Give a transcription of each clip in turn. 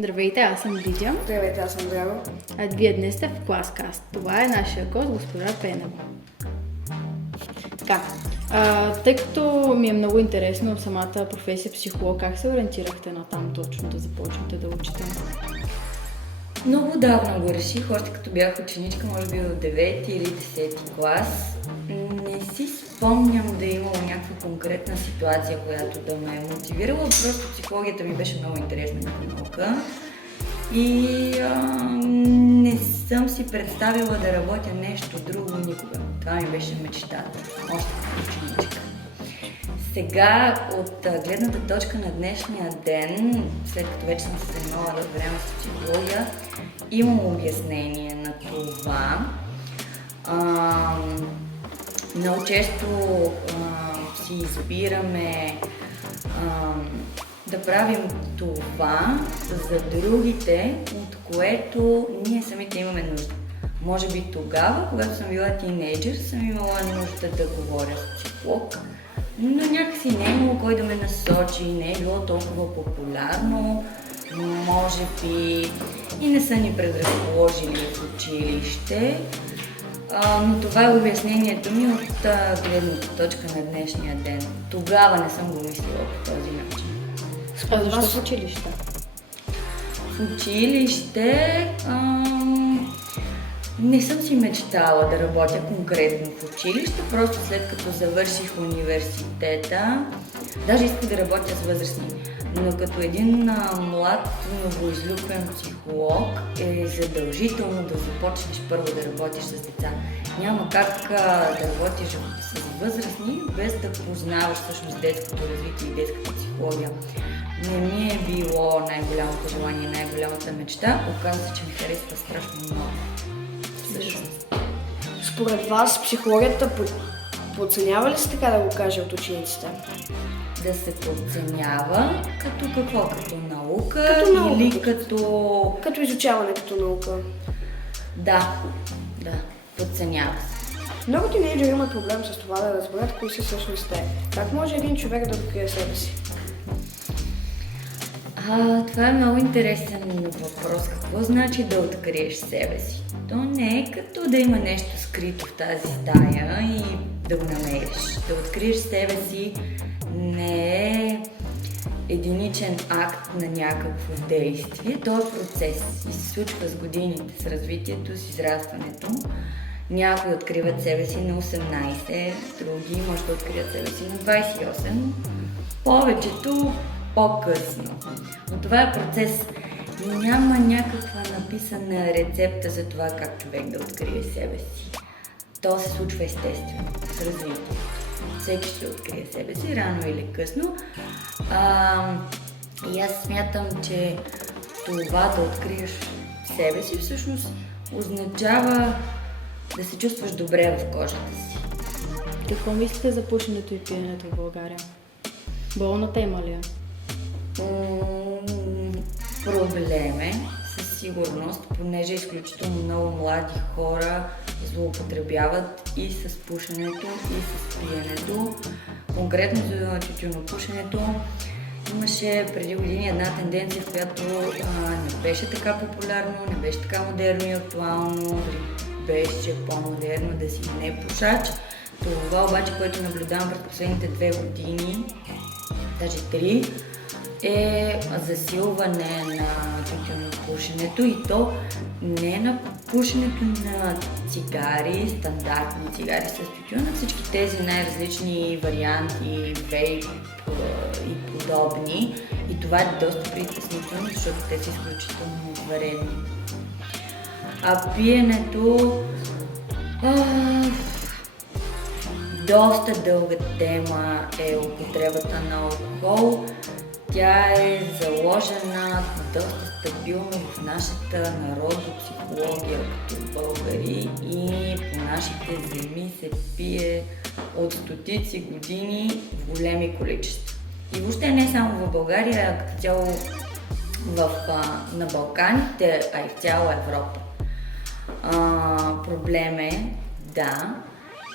Здравейте, аз съм Лидия. Здравейте, аз съм Драго. А вие днес сте в Класкаст. Това е нашия гост, госпожа Пенева. Така, тъй като ми е много интересно самата професия психолог, как се ориентирахте на там точно да започнете да учите? Много давно го реших, още като бях ученичка, може би в 9 или 10 клас. Не си спомням да е имало някаква конкретна ситуация, която да ме е мотивирала, просто психологията ми беше много интересна като наука и не съм си представила да работя нещо друго никога. Това ми беше мечтата, още като ученичка. Сега, от гледната точка на днешния ден, след като вече съм се занимавала да време с психология, имам обяснение на това. Много често си избираме да правим това за другите, от което ние самите имаме нужда. Може би тогава, когато съм била тинейджър, съм имала нужда да говоря с психолог, но някакси не е имало кой да ме насочи, не е било толкова популярно, може би и не са ни предразположили в училище. Но това е обяснението ми от гледната точка на днешния ден. Тогава не съм го мислила по този начин. Защо в училище? В училище не съм си мечтала да работя конкретно в училище, просто след като завърших университета, даже исках да работя с възрастни. Но като един млад, новоизлюбен психолог е задължително да започнеш първо да работиш с деца. Няма как да работиш с възрастни, без да познаваш всъщност детското развитие и детската психология. Не ми е било най-голямото желание, най-голямата мечта. Оказва се, че ми харесва страшно много. Според вас психологията подценява ли се, така да го кажа, от учениците? Да се подценява като какво? Като наука, Като наука. Или като... Като изучаване, като наука. Да, подценява се. Много тинейджери имат проблем с това да разберат кои са всъщност те. Как може един човек да открие себе си? Това е много интересен въпрос. Какво значи да откриеш себе си? То не е като да има нещо скрито в тази стая и да го намериш. Да откриеш себе си не е единичен акт на някакво действие. То е процес и се случва с годините, с развитието, с израстването. Някои откриват себе си на 18, други може да открият себе си на 28, повечето по-късно. Но това е процес. Няма някаква написана рецепта за това как човек да открие себе си. То се случва естествено, с развитието. Всеки ще открие себе си, рано или късно. И аз смятам, че това да откриеш себе си всъщност означава да се чувстваш добре в кожата си. Какво мислите за пушенето и пиенето в България? Болна тема ли е? Проблем е, със сигурност, понеже изключително много млади хора злоупотребяват и с пушенето, и с пиенето. Конкретно за тютюнопушенето имаше преди години една тенденция, в която не беше така популярно, не беше така модерно и актуално, беше по-модерно да си не пушач. Това обаче, което наблюдавам през последните 2 години, даже 3, е засилване на тютюнопушенето и то не на пушенето на цигари, стандартни цигари с тютюн, а всички тези най-различни варианти, вейп и подобни. И това е доста притеснително, защото те са изключително вредни. А пиенето доста дълга тема е употребата на алкохол. Тя е заложена доста стабилно в нашата народопсихология като българи и по нашите земи се пие от стотици години в големи количества. И въобще не само в България, а като цяло на Балканите, а и в цяла Европа. Проблем е, да,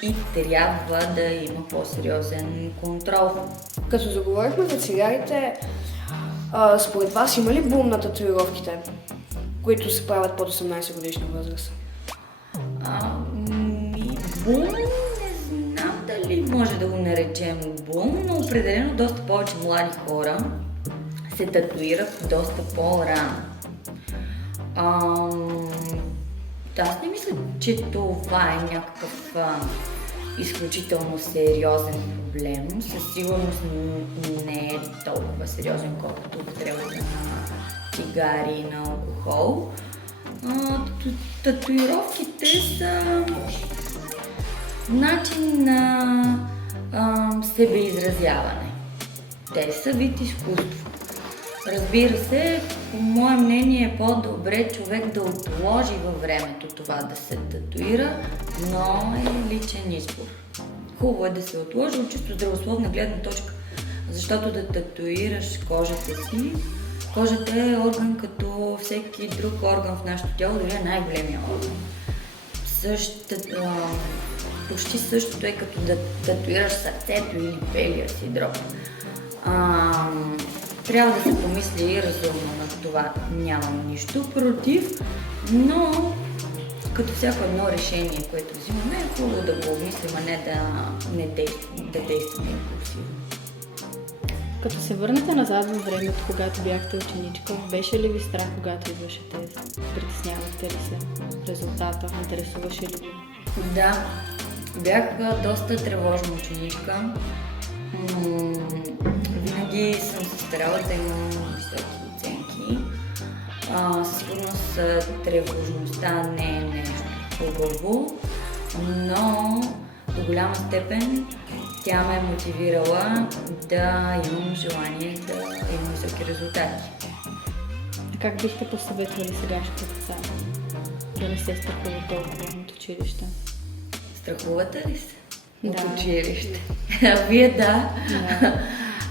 и трябва да има по-сериозен контрол. Като заговорихме за цигарите, Според вас има ли бум на татуировките, които се правят под 18 годишна възраст? Бум, не знам дали може да го наречем бум, но определено доста повече млади хора се татуират доста по-рано. Аз не мисля, че това е някакъв изключително сериозен проблем. Със сигурност не е толкова сериозен, колкото употребата на цигари и на алкохол. Татуировките са начин на себеизразяване. Те са вид изкуство. Разбира се, по мое мнение е по-добре човек да отложи във времето това да се татуира, но е личен избор. Хубаво е да се отложи от чисто здравословна гледна точка, защото да татуираш кожата си, кожата е орган като всеки друг орган в нашето тяло, дори е най-големия орган. Почти същото е като да татуираш сърцето или белия си дроб. Трябва да се помисли разумно на това. Нямам нищо против, но като всяко едно решение, което взимаме, е хубаво да го обмислим, а не да действаме импулсивно. Като се върнете назад във времето, когато бяхте ученичка, беше ли ви страх, когато идваше тест? Притеснявахте ли се резултата? Интересуваше ли ви? Да, бях доста тревожна ученичка. Винаги съм се старала да имам високи оценки. Със сигурност тревожността не е нещо хубаво, но до голяма степен тя ме е мотивирала да имам желание да имам високи резултати. А как бихте посъветвали сегашните деца да не се страхуват толкова от училище? Страхувате ли се от Да. училище? Вие да.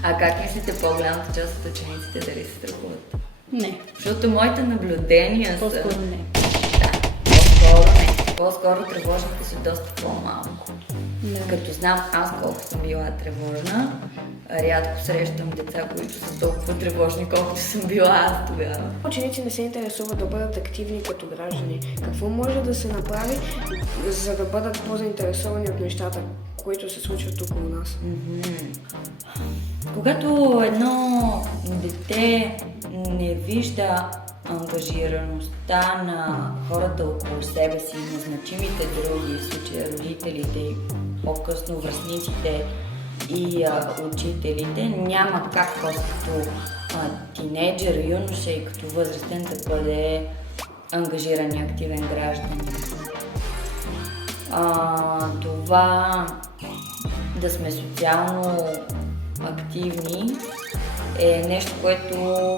А как мислите по-голямата част от учениците дали се страхуват? Не, Защото моите наблюдения са... по-скоро не. Да, по-скоро не. По-скоро тревожните са доста по-малко. Не. Като знам аз колко съм била тревожна, рядко срещам деца, които са толкова тревожни, колкото съм била аз тогава. Ученици не се интересуват да бъдат активни като граждани. Какво може да се направи, за да бъдат по-заинтересовани от нещата, които се случват около нас? Когато едно дете не вижда ангажираността на хората около себе си, на значимите други, в случая родителите и по-късно връстниците и учителите, няма как като тинейджър, юноша и като възрастен да бъде ангажиран и активен гражданин. Това да сме социално активни е нещо, което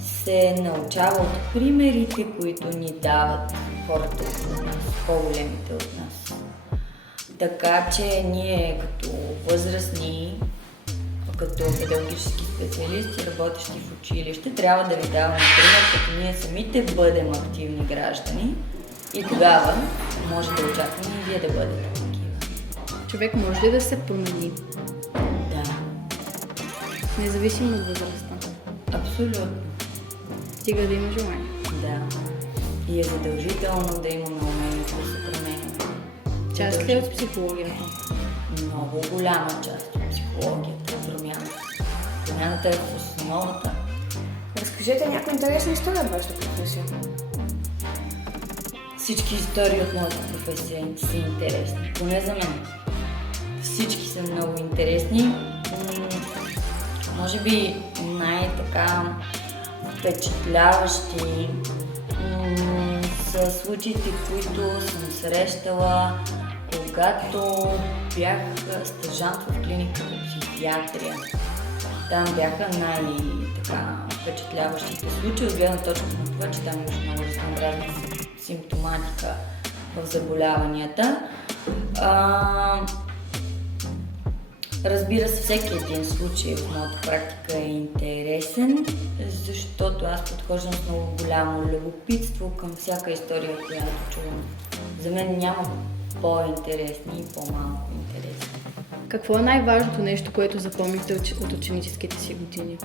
се научава от примерите, които ни дават хората около нас, по-големите от нас. Така че ние като възрастни, като педагогически специалисти, работещи в училище, трябва да ви даваме пример, като ние самите бъдем активни граждани и тогава може да очакваме и вие да бъдете такива. Човек може ли да се промени, Да, независимо от възрастта? абсолютно. Стига да има желание. Да. И е задължително да имаме умението да се променяме. Част ли е от психологията? Много голяма част от психологията е промяната. Промяната е в основата. Разкажете някоя интересна история от вашата професия. Всички истории от моята професия са интересни, поне за мен. Всички са много интересни. Може би най-така впечатляващи са случаите, които съм срещала, когато бях стажант в клиника по психиатрия. Там бяха най-така впечатляващите случаи от гледна точка на това, че там имаше много разнообразна симптоматика в заболяванията. Разбира се, всеки един случай в моята практика е интересен, защото аз подхождам с много голямо любопитство към всяка история, която чувам. За мен няма по-интересни и по-малко интересни. Какво е най-важното нещо, което запомнихте от ученическите си години?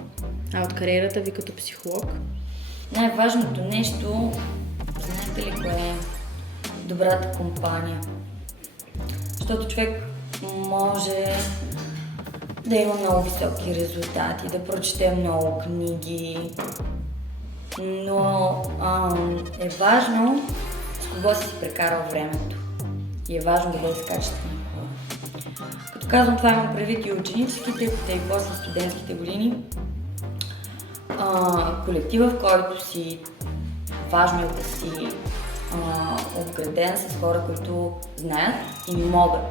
А от кариерата ви като психолог? Най-важното нещо, знаете ли кое е? Добрата компания. Защото човек може да има много високи резултати, да прочете много книги, но е важно с кого си прекарал времето. И е важно да бъде с качествени хора. Като казвам това, имам предвид и ученическите, и после студентските години. Колектива, в който си, важно е да си обграден с хора, които знаят и могат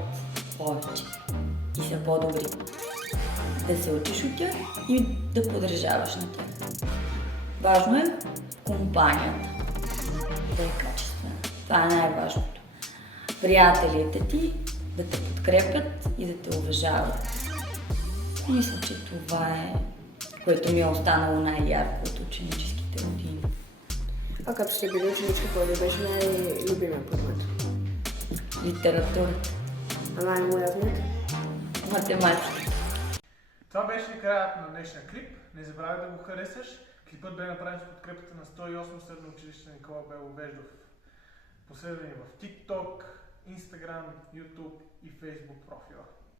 повече и са по-добри. Да се учиш от тях и да подражаваш на тях. Важно е компанията да е качествена. Това е най-важното. Приятелите ти да те подкрепят и да те уважават. Мисля, че това е, което ми е останало най-ярко от ученическите години. А като сте били ученички, кой ли беше най-любимият предмет? Литературата, А най-морязният? математика. Това беше краят на днешния клип. Не забравяй да го харесаш. Клипът бе направен с подкрепата на 108 средно училище Никола Бело Веждов. Последвани в TikTok, Instagram, YouTube и Facebook профила.